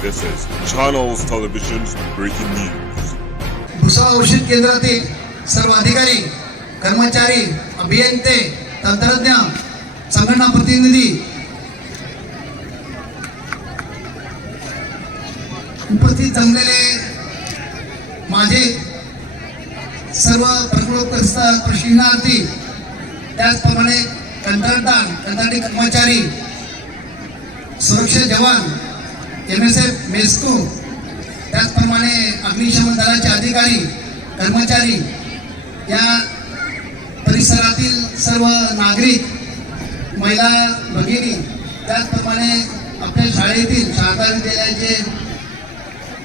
This is Channels Television's breaking news. Bhusawal औषध केंद्रातील सर्व अधिकारी कर्मचारी अभियंते तंत्रज्ञ संघटना प्रतिनिधी उपस्थित जमलेले माझे सर्व प्रकृतग्रस्त प्रशिक्षणार्थी त्याचप्रमाणे कंत्राटदार कंत्राटी कर्मचारी सुरक्षा जवान एम एस एफ मेस्को त्याचप्रमाणे अग्निशमन दलाचे अधिकारी कर्मचारी या परिसरातील सर्व नागरिक महिला भगिनी त्याचप्रमाणे आपल्या शाळेतील शारदा विद्यालयाचे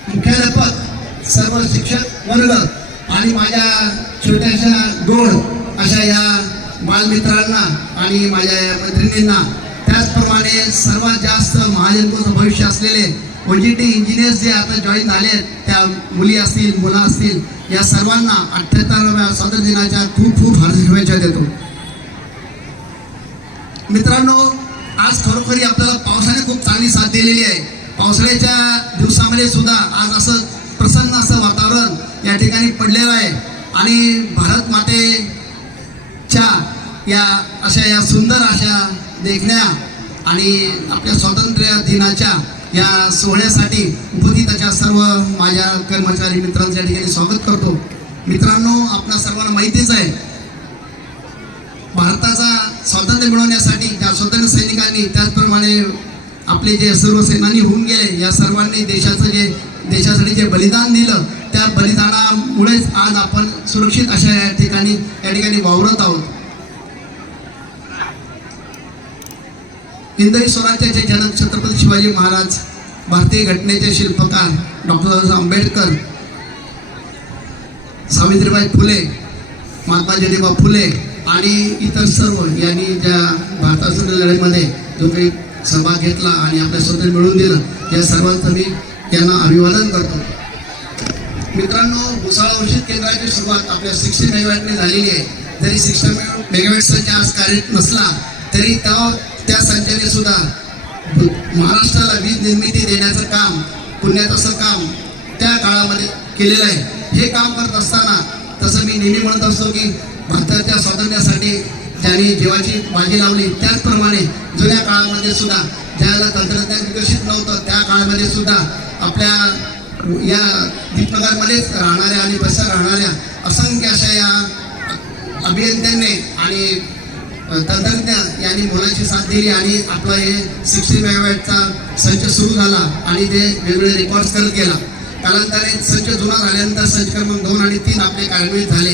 मुख्याध्यापक सर्व शिक्षक वर्ग आणि माझ्या छोट्याशा गोड अशा या बालमित्रांना आणि माझ्या या मैत्रिणींना त्याचप्रमाणे सर्वात जास्त महाजनपूरचं भविष्य असलेले ओ जी टी इंजिनियर्स जे आता जॉईन झाले आहेत त्या मुली असतील मुलं असतील या सर्वांना अठ्ठ्याहत्तराव्या स्वातंत्र्य दिनाच्या खूप खूप हार्दिक शुभेच्छा देतो. मित्रांनो आज खरोखरी आपल्याला पावसाने खूप चांगली साथ दिलेली आहे. पावसाळ्याच्या दिवसामध्ये सुद्धा आज असं प्रसन्न असं वातावरण या ठिकाणी पडलेलं आहे. आणि भारत मातेच्या या अशा या सुंदर अशा देखण्या आणि आपल्या स्वातंत्र्य दिनाच्या या सोहळ्यासाठी उपस्थिताच्या सर्व माझ्या कर्मचारी मित्रांच्या ठिकाणी स्वागत करतो. मित्रांनो आपल्या सर्वांना माहितीच आहे भारताचा स्वातंत्र्य मिळवण्यासाठी त्या स्वातंत्र्य सैनिकांनी त्याचप्रमाणे आपले जे सर्व सेनानी होऊन गेले या सर्वांनी देशाचं जे देशासाठी जे बलिदान दिलं त्या बलिदानामुळेच आज आपण सुरक्षित अशा या ठिकाणी या ठिकाणी वावरत आहोत. हिंदवी स्वराज्याचे जनक छत्रपती शिवाजी महाराज भारतीय घटनेचे शिल्पकार डॉक्टर बाबासाहेब आंबेडकर सावित्रीबाई फुले महात्मा ज्योतिबा फुले आणि इतर सर्व यांनी ज्या भारताच्या लढाईमध्ये जो काही सहभाग घेतला आणि आपल्या स्वतः मिळवून दिलं या सर्वांचं मी यांना अभिवादन करतो. मित्रांनो भुसाळ औषध केंद्राची सुरुवात आपल्या सिक्स्टी मेगावॅटने झालेली आहे. जरी सिक्स्टी मेगावॅटचा आज कार्यरत नसला तरी त्या त्या संख्येने सुद्धा महाराष्ट्राला वीज निर्मिती देण्याचं काम पुण्यात असं काम त्या काळामध्ये केलेलं आहे. हे काम करत असताना तसं मी नेहमी म्हणत असतो की भारताच्या स्वातंत्र्यासाठी ज्यांनी जीवाची बाजी लावली त्याचप्रमाणे जुन्या काळामध्ये सुद्धा ज्याला तंत्रज्ञान विकसित नव्हतं त्या काळामध्ये सुद्धा आपल्या या दीपनगरमध्येच राहणाऱ्या आणि बस राहणाऱ्या असंख्य अशा या अभियंत्यांनी आणि तंत्रज्ञ यांनी मुलांची साथ दिली आणि आपला हे सिक्स्टी मेगावॅटचा संच सुरू झाला आणि ते वेगवेगळे रेकॉर्ड्स करत गेला. कालांतराने संच जुना झाल्यानंतर संच क्रमांक दोन आणि तीन आपले कार्यान्वित झाले.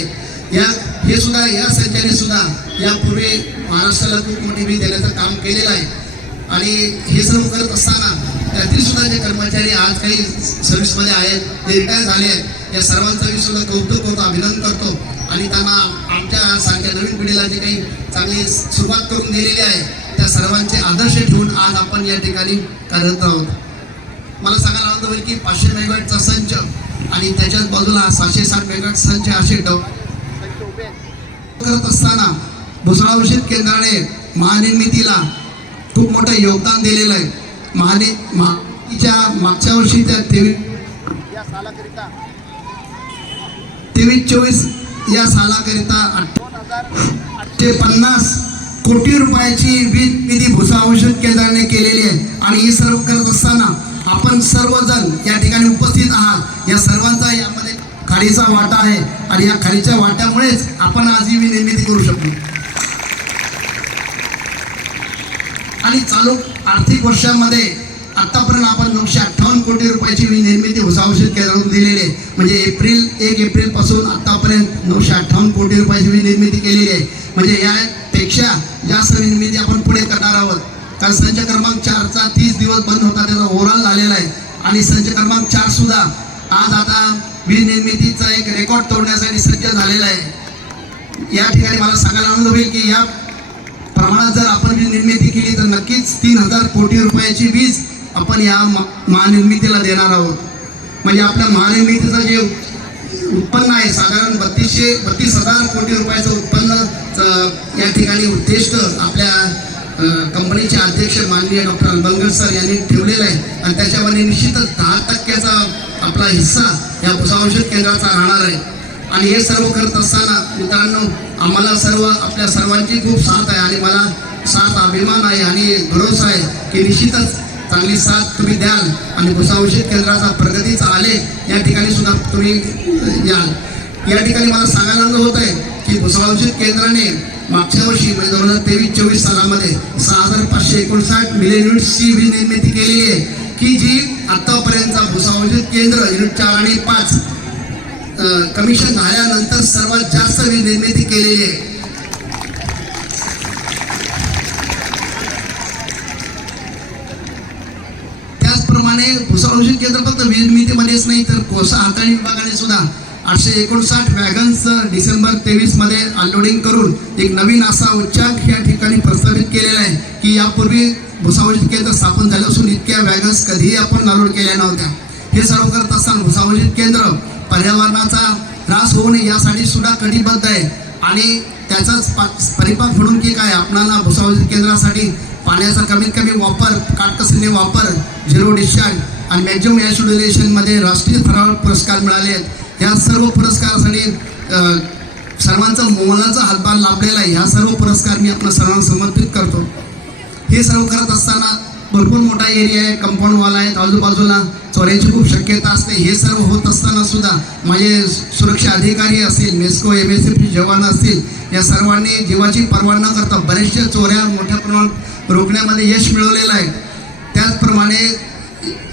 या हे सुद्धा या संचाने सुद्धा यापूर्वी महाराष्ट्राला खूप मोठी वीज देण्याचं काम केलेलं आहे. आणि हे सर्व करत असताना त्यातील सुद्धा जे कर्मचारी आज काही सर्व्हिसमध्ये आहेत ते रिटायर झाले आहेत. या सर्वांचा मी सुद्धा कौतुक करतो अभिनंदन करतो. आणि त्यांना आमच्या सारख्या नवीन पिढीला जे काही चांगली सुरुवात करून दिलेली आहे त्या सर्वांचे आदर्श ठेवून आज आपण या ठिकाणी कार्यरत आहोत. मला सांगायला आनंद होईल की पाचशे मेगावॅटचा संच आणि त्याच्याच बाजूला सहाशे साठ मेगावॅट संच असे करत असताना भुसाळ औषध केंद्राने महानिर्मितीला खूप मोठं योगदान दिलेलं आहे. महानि महाच्या मागच्या वर्षी त्या तेवीस तेवीस चोवीस या सालाकरिता ते पन्नास कोटी रुपयाची वीज निधी भुसा औषध केंद्राने केलेली आहे. आणि हे सर्व करत असताना आपण सर्वजण या ठिकाणी उपस्थित आहात. या सर्वांचा यामध्ये खाडीचा वाटा आहे. आणि या खाडीच्या वाट्यामुळेच आपण आज ही निर्मिती करू शकतो. आणि चालू आर्थिक वर्षामध्ये आतापर्यंत आपण नऊशे अठ्ठावन्न कोटी रुपयाची वीज निर्मिती भुसा औषध केंद्रातून दिलेली आहे. म्हणजे एप्रिल आणि संच क्रमांक चार सुद्धा. आज आता वीज निर्मितीचा एक रेकॉर्ड तोडण्यासाठी सज्ज झालेला आहे. या ठिकाणी मला सांगायला आनंद होईल की या प्रमाणात जर आपण वीज निर्मिती केली तर नक्कीच तीन हजार कोटी रुपयाची वीज आपण या महानिर्मितीला देणार आहोत. म्हणजे आपल्या महानिर्मितीचं जे उत्पन्न आहे साधारण बत्तीसशे बत्तीस हजार कोटी रुपयाचं उत्पन्न या ठिकाणी उद्दिष्ट आपल्या कंपनीचे अध्यक्ष माननीय डॉक्टर अलबंगर सर यांनी ठेवलेला आहे. आणि त्याच्यामध्ये निश्चितच दहा टक्क्याचा आपला हिस्सा या भुसावंशित केंद्राचा राहणार आहे. आणि हे सर्व करत असताना मित्रांनो आम्हाला सर्व आपल्या सर्वांची खूप साथ आहे आणि मला साथ अभिमान आहे आणि भरोसा आहे की निश्चितच चांगली साथ तुम्ही द्याल आणि भुसावंशित केंद्राचा प्रगतीचा आलेख या ठिकाणी सुद्धा तुम्ही याल. या ठिकाणी मला सांगायला होत आहे की भुसावंशित केंद्राने मागच्या वर्षी म्हणजे दोन हजार तेवीस चोवीस सालामध्ये सहा हजार पाचशे एकोणसाठ मिलियन युनिट्सची वीज निर्मिती केलेली आहे. की जी आतापर्यंतचा भुसावंशित केंद्र युनिट चार आणि पाच कमिशन झाल्यानंतर सर्वात जास्त वीज निर्मिती केलेली आहे. त्याचप्रमाणे भुसावळशी केंद्र फक्त वीज निर्मितीमध्येच नाही तर कोळसा हाताळणी विभागाने सुद्धा आठशे एकोणसाठ वॅगन्स डिसेंबर तेवीसमध्ये अनलोडिंग करून एक नवीन असा उच्चांक या ठिकाणी प्रस्तावित केलेला आहे की यापूर्वी भुसावळ केंद्र स्थापन झालं असून इतक्या वॅगन्स कधीही आपण अनलोड केल्या नव्हत्या. हे सर्व करत असताना भुसावळ केंद्र पर्यावरणाचा त्रास होऊ नये यासाठी सुद्धा कटिबद्ध आहे. आणि त्याचाच परिपाक म्हणून की काय आपणाला भुसावळ केंद्रासाठी पाण्याचा कमीत कमी वापर काटकसरीने वापर झिरो डिस्चार्ज आणि मॅक्झिमम एअरमध्ये राष्ट्रीय स्तरावर पुरस्कार मिळाले आहेत. या सर्व पुरस्कारासाठी सर्वांचा मोलाचा हातभार लाभलेला आहे. ह्या सर्व पुरस्कार मी आपल्या सर्वांना समर्पित करतो. हे सर्व करत असताना भरपूर मोठा एरिया आहे कंपाऊंड आहे आहेत आजूबाजूला चोऱ्यांची खूप शक्यता असते. हे सर्व होत असताना सुद्धा माझे सुरक्षा अधिकारी असतील मेस्को एम एस एफ जवान असतील या सर्वांनी जीवाची पर्वा न करता बऱ्याचशा चोऱ्या मोठ्या प्रमाणात रोखण्यामध्ये यश मिळवलेलं आहे. त्याचप्रमाणे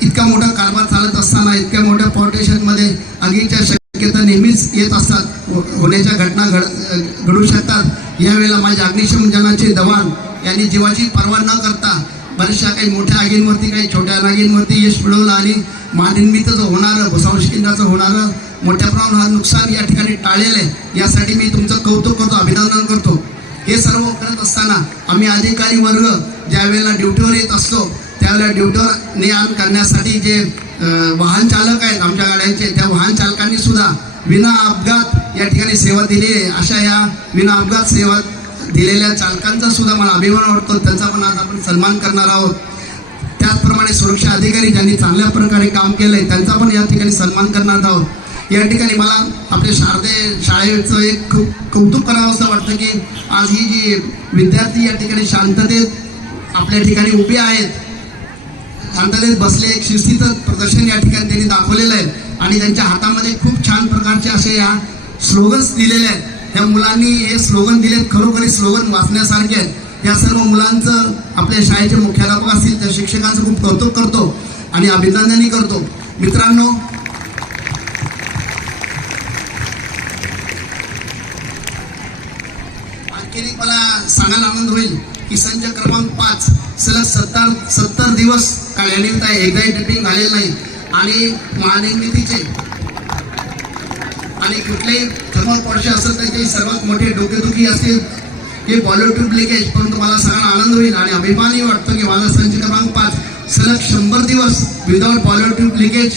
इतका मोठा कारभार चालत असताना इतक्या मोठ्या पॉलिटिशियनमध्ये आगीच्या शक्यता नेहमीच येत असतात. हो, होण्याच्या घटना घड घडू शकतात. यावेळेला माझ्या अग्निशमन जनाचे दवान यांनी जीवाची पर्वा न करता बऱ्याचशा काही मोठ्या आगींवरती काही छोट्या आगींवरती यश मिळवलं आणि माननिर्मितचं होणारं भुसावळ होणारं मोठ्या प्रमाणात नुकसान या ठिकाणी टाळलेलं आहे. यासाठी मी तुमचं कौतुक करतो अभिनंदन करतो. हे सर्व करत असताना आम्ही अधिकारी वर्ग ज्या वेळेला ड्युटीवर येत असतो त्यावेळेला ड्युटीवर ने आण करण्यासाठी जे वाहन चालक आहेत आमच्या गाड्यांचे त्या वाहन चालकांनी सुद्धा विना अपघात या ठिकाणी सेवा दिली आहे. अशा या विना अपघात सेवा दिलेल्या चालकांचा सुद्धा मला अभिमान वाटतो. त्यांचा पण आज आपण सन्मान करणार आहोत. त्याचप्रमाणे सुरक्षा अधिकारी ज्यांनी चांगल्या प्रकारे काम केलंय त्यांचा पण या ठिकाणी सन्मान करणार आहोत. या ठिकाणी मला आपल्या शारदे शाळेचं एक खूप कौतुक करावं असं वाटतं की आज ही जी विद्यार्थी या ठिकाणी शांततेत आपल्या ठिकाणी उभे आहेत शांततेत बसले एक शिस्तीचं प्रदर्शन या ठिकाणी त्यांनी दाखवलेलं आहे. आणि त्यांच्या हातामध्ये खूप छान प्रकारचे असे या स्लोगन्स दिलेले आहेत. ह्या मुलांनी हे स्लोगन दिलेत खरोखरी स्लोगन वाचण्यासारखे आहेत. या सर्व मुलांचं आपल्या शाळेचे मुख्याध्यापक असतील त्या शिक्षकांचं खूप कौतुक करतो आणि अभिनंदनही करतो. मित्रांनो आणखी मला सांगायला आनंद होईल की संच क्रमांक पाच सलग सत्तर सत्तर दिवस काढल्यानिमित्त आहे एकदाही टिपिंग झालेलं नाही. आणि महानिर्मितीचे आणि कुठलेही थर्मल पॉडशे असेल तर ते सर्वात मोठे डोकेदुखी असतील. हे पॉलिट्यूब लिकेज परंतु मला सगळ्यांना आनंद होईल आणि अभिमानही वाटतो की माझा संच क्रमांक पाच सलग शंभर दिवस विदाउट पॉलिट्यूब लिकेज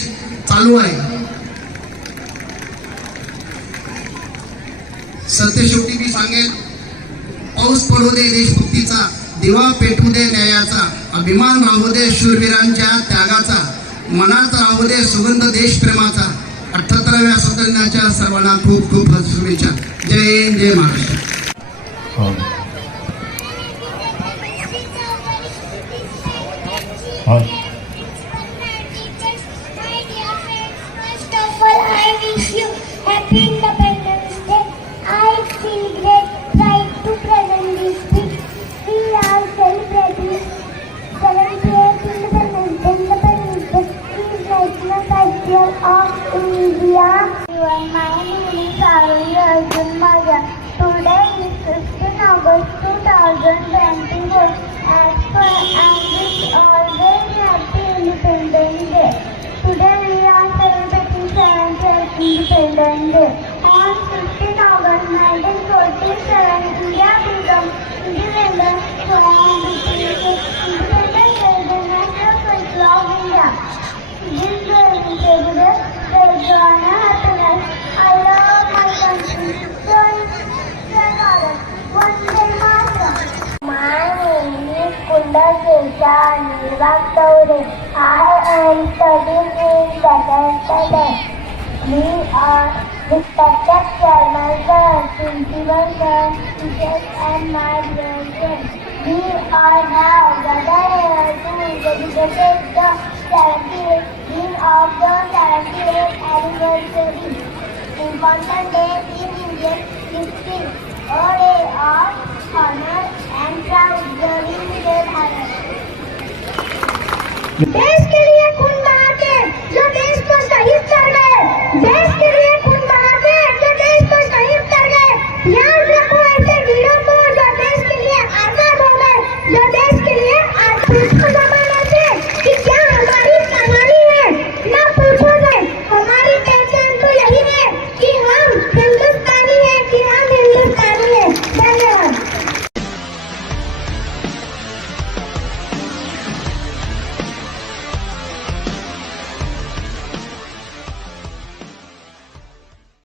चालू आहे. सत्यशेवटी मी सांगेन पाऊस पडू दे देशभक्तीचा. दिवा पेटू दे न्यायाचा अभिमान राहू दे शूरवीरांच्या त्यागाचा मनात राहू दे सुगंध देशप्रेमाचा अठ्याहत्तराव्या स्वातंत्र्याच्या सर्वांना खूप खूप शुभेच्छा. जय हिंद जय Maharashtra. happy children painting was as per and it's always happy independent day. Today we are celebrating 70th independent day. On 15 August 1947, Bangtore. I am studying in second. We are respected chairman sir, principal the teachers and my children. We are now gathered here to dedicate the 78th year of the 78th anniversary. Important day in Indian history. A day of Yeah.